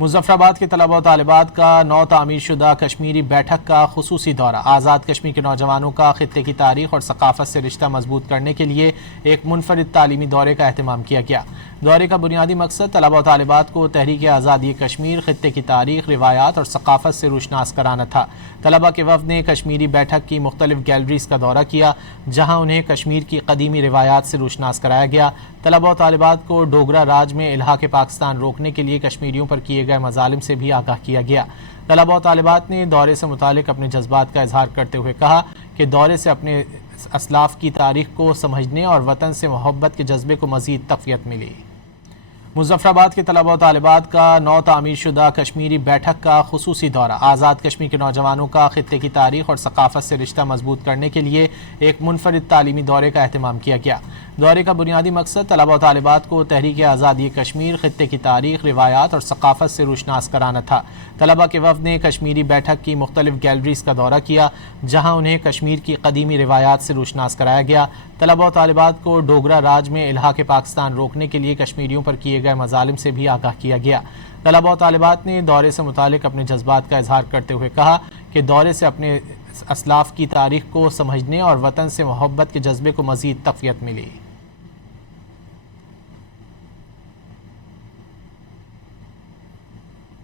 مظفرآباد کے طلباء و طالبات کا نو تعمیر شدہ کشمیری بیٹھک کا خصوصی دورہ۔ آزاد کشمیر کے نوجوانوں کا خطے کی تاریخ اور ثقافت سے رشتہ مضبوط کرنے کے لیے ایک منفرد تعلیمی دورے کا اہتمام کیا گیا۔ دورے کا بنیادی مقصد طلباء و طالبات کو تحریک آزادی کشمیر، خطے کی تاریخ، روایات اور ثقافت سے روشناس کرانا تھا۔ طلباء کے وفد نے کشمیری بیٹھک کی مختلف گیلریز کا دورہ کیا، جہاں انہیں کشمیر کی قدیمی روایات سے روشناس کرایا گیا۔ طلباء و طالبات کو ڈوگرا راج میں الحاق پاکستان روکنے کے لیے کشمیریوں پر کیے گئے مظالم سے بھی آگاہ کیا گیا۔ طلباء و طالبات نے دورے سے متعلق اپنے جذبات کا اظہار کرتے ہوئے کہا کہ دورے سے اپنے اسلاف کی تاریخ کو سمجھنے اور وطن سے محبت کے جذبے کو مزید تقویت ملی۔ مظفرآباد کے طلباء و طالبات کا نو تعمیر شدہ کشمیری بیٹھک کا خصوصی دورہ۔ آزاد کشمیر کے نوجوانوں کا خطے کی تاریخ اور ثقافت سے رشتہ مضبوط کرنے کے لیے ایک منفرد تعلیمی دورے کا اہتمام کیا گیا۔ دورے کا بنیادی مقصد طلباء و طالبات کو تحریک آزادی کشمیر، خطے کی تاریخ، روایات اور ثقافت سے روشناس کرانا تھا۔ طلباء کے وفد نے کشمیری بیٹھک کی مختلف گیلریز کا دورہ کیا، جہاں انہیں کشمیر کی قدیمی روایات سے روشناس کرایا گیا۔ طلباء و طالبات کو ڈوگرا راج میں الحاق پاکستان روکنے کے لیے کشمیریوں پر کیے گئے مظالم سے بھی آگاہ کیا گیا۔ طلباء و طالبات نے دورے سے متعلق اپنے جذبات کا اظہار کرتے ہوئے کہا کہ دورے سے اپنے اسلاف کی تاریخ کو سمجھنے اور وطن سے محبت کے جذبے کو مزید تقویت ملی۔